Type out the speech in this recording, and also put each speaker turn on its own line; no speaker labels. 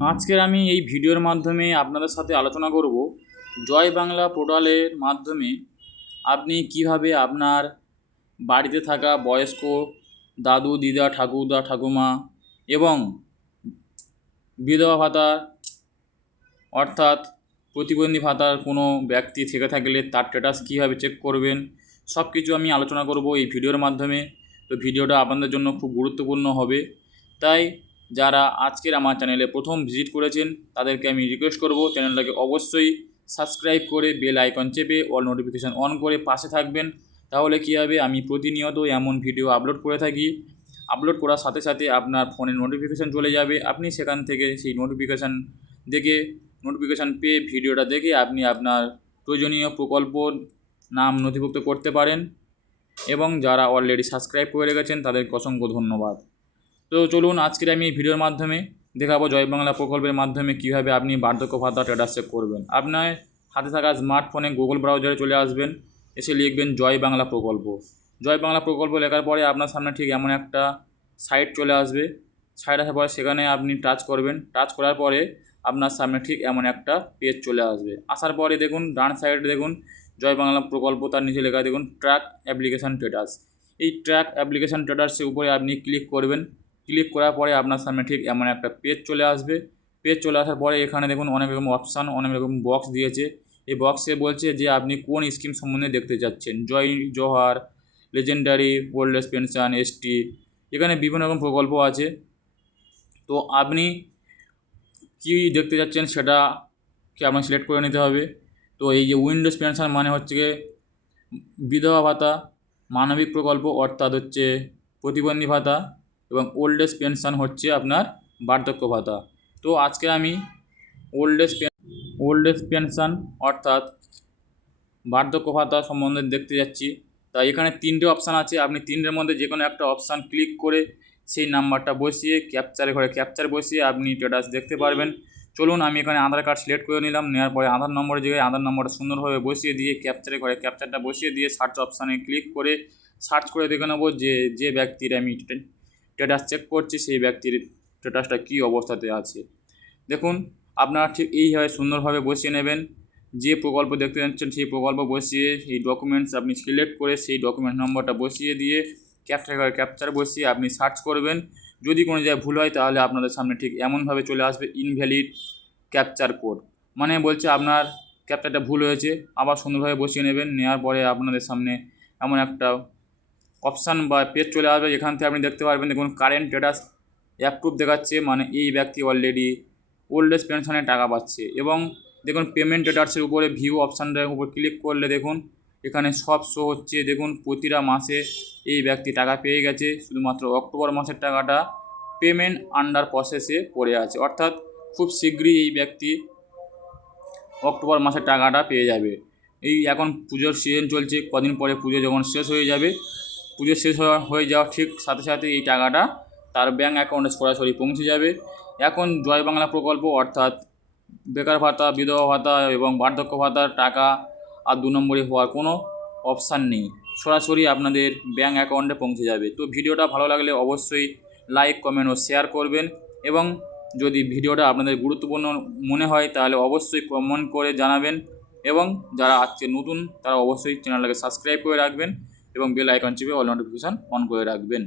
আজকের আমি এই ভিডিওর মাধ্যমে আপনাদের সাথে আলোচনা করব জয় বাংলা পোর্টালের মাধ্যমে আপনি কীভাবে আপনার বাড়িতে থাকা বয়স্ক দাদু, দিদা, ঠাকুরদা, ঠাকুমা এবং বিধবা ভাতা অর্থাৎ প্রতিবন্ধী ভাতার কোনো ব্যক্তি থেকে থাকলে তার স্ট্যাটাস কীভাবে চেক করবেন সব কিছু আমি আলোচনা করব এই ভিডিওর মাধ্যমে। তো ভিডিওটা আপনাদের জন্য খুব গুরুত্বপূর্ণ হবে। তাই যারা আজকের আমার চ্যানেলে প্রথম ভিজিট করেছেন, তাদেরকে আমি রিকোয়েস্ট করব চ্যানেলটাকে অবশ্যই সাবস্ক্রাইব করে বেল আইকন চেপে অল নোটিফিকেশান অন করে পাশে থাকবেন। তাহলে কী হবে? আমি প্রতিনিয়ত এমন ভিডিও আপলোড করে থাকি। আপলোড করার সাথে সাথে আপনার ফোনে নোটিফিকেশান চলে যাবে। আপনি সেখান থেকে সেই নোটিফিকেশান দেখে নোটিফিকেশান পেয়ে ভিডিওটা দেখে আপনি আপনার প্রয়োজনীয় প্রকল্প নাম নথিভুক্ত করতে পারেন। এবং যারা অলরেডি সাবস্ক্রাইব করে রেখেছেন, তাদেরকে অসংখ্য ধন্যবাদ। তো চলুন আজকের আমি এই ভিডিওর মাধ্যমে দেখাবো জয় বাংলা প্রকল্পের মাধ্যমে কীভাবে আপনি বার্ধক্য ভাতা স্ট্যাটাস চেক করবেন। আপনার হাতে থাকা স্মার্টফোনে গুগল ব্রাউজারে চলে আসবেন, এসে লিখবেন জয় বাংলা প্রকল্প। জয় বাংলা প্রকল্প লেখার পরে আপনার সামনে ঠিক এমন একটা সাইট চলে আসবে। সাইট আসার পরে সেখানে আপনি টাচ করবেন। টাচ করার পরে আপনার সামনে ঠিক এমন একটা পেজ চলে আসবে। আসার পরে দেখুন, ডান সাইডে দেখুন, জয় বাংলা প্রকল্প তার নিচে লেখা দেখুন ট্র্যাক অ্যাপ্লিকেশান স্ট্যাটাস এই ট্র্যাক অ্যাপ্লিকেশান স্ট্যাটাসের উপরে আপনি ক্লিক করবেন। ক্লিক করার পরে আপনার সামনে ঠিক এমন একটা পেজ চলে আসবে। পেজ চলে আসার পরে এখানে দেখুন অনেক রকম অপশান অনেক রকম বক্স দিয়েছে। এই বক্সে বলছে যে আপনি কোন স্কিম সম্বন্ধে দেখতে চাচ্ছেন? জয়, Johar legendary old age pension ST এখানে বিভিন্ন রকম প্রকল্প আছে। তো আপনি কী দেখতে চাচ্ছেন সেটা কি আপনার সিলেক্ট করে নিতে হবে। তো এই যে উইন্ডোজ পেনশন মানে হচ্ছে গিয়ে বিধবা ভাতা, মানবিক প্রকল্প, অর্থাৎ হচ্ছে প্রতিবন্ধী ভাতা। এবং ওল্ড এজ পেনশন হচ্ছে আপনার বার্ধক্য ভাতা। তো আজকে আমি old age old age pension অর্থাৎ বার্ধক্য ভাতা সম্বন্ধে দেখতে যাচ্ছি। তাই এখানে তিনটে অপশান আছে। আপনি তিনটের মধ্যে যে কোনো একটা অপশান ক্লিক করে সেই নাম্বারটা বসিয়ে ক্যাপচারে ঘরে ক্যাপচার বসিয়ে আপনি স্ট্যাটাস দেখতে পারবেন। চলুন, আমি এখানে আধার কার্ড সিলেক্ট করে নিলাম। নেওয়ার পরে আধার নম্বরের জায়গায় আধার নম্বরটা সুন্দরভাবে বসিয়ে দিয়ে ক্যাপচারে ঘরে ক্যাপচারটা বসিয়ে দিয়ে সার্চ অপশানে ক্লিক করে সার্চ করে দেখে নেব যে যে ব্যক্তির আমি স্ট্যাটাস চেক করছি, সেই ব্যক্তির স্ট্যাটাসটা কী অবস্থাতে আছে। দেখুন, আপনারা ঠিক এইভাবে সুন্দরভাবে বসিয়ে নেবেন। যে প্রকল্প দেখতে যাচ্ছেন, সেই প্রকল্প বসিয়ে, সেই ডকুমেন্টস আপনি সিলেক্ট করে, সেই ডকুমেন্ট নম্বরটা বসিয়ে দিয়ে ক্যাপচার করে ক্যাপচার বসিয়ে আপনি সার্চ করবেন। যদি কোনো জায়গায় ভুল হয়, তাহলে আপনাদের সামনে ঠিক এমনভাবে চলে আসবে ইনভ্যালিড ক্যাপচার কোড মানে বলছে আপনার ক্যাপচারটা ভুল হয়েছে, আবার সুন্দরভাবে বসিয়ে নেবেন, নেওয়ার পরে আপনাদের সামনে এমন একটা অপশান বা পেজ চলে আসবে, এখান থেকে আপনি দেখতে পারবেন দেখুন কারেন্ট স্ট্যাটাস অ্যাপ্রুভ দেখাচ্ছে মানে এই ব্যক্তি অলরেডি ওল্ড এজ পেনশনের টাকা পাচ্ছে। এবং দেখুন পেমেন্ট স্ট্যাটাসের উপরে ভিউ অপশানটার উপর ক্লিক করলে দেখুন এখানে সব শো হচ্ছে। দেখুন প্রতিটা মাসে এই ব্যক্তি টাকা পেয়ে গেছে, শুধুমাত্র অক্টোবর মাসের টাকাটা পেমেন্ট আন্ডার প্রসেসে পড়ে আছে। অর্থাৎ খুব শীঘ্রই এই ব্যক্তি অক্টোবর মাসের টাকাটা পেয়ে যাবে। এই এখন পুজোর সিজন চলছে, কদিন পরে পুজো যখন শেষ হয়ে যাবে পুজো শেষ হয়ে যাওয়ার ঠিক সাথে সাথে এই টাকাটা তার ব্যাঙ্ক অ্যাকাউন্টে সরাসরি পৌঁছে যাবে। এখন জয় বাংলা প্রকল্প অর্থাৎ বেকার ভাতা, বিধবা ভাতা এবং বার্ধক্য ভাতার টাকা আর দু নম্বরে হওয়ার কোনো অপশান নেই। সরাসরি আপনাদের ব্যাঙ্ক অ্যাকাউন্টে পৌঁছে যাবে। তো ভিডিওটা ভালো লাগলে অবশ্যই লাইক কমেন্ট ও শেয়ার করবেন এবং যদি ভিডিওটা আপনাদের গুরুত্বপূর্ণ মনে হয় তাহলে অবশ্যই কমেন্ট করে জানাবেন এবং যারা আজকে নতুন তারা অবশ্যই চ্যানেলটাকে সাবস্ক্রাইব করে রাখবেন। এবং বেল আইকন চেপে অল নোটিফিকেশান অন করে রাখবেন।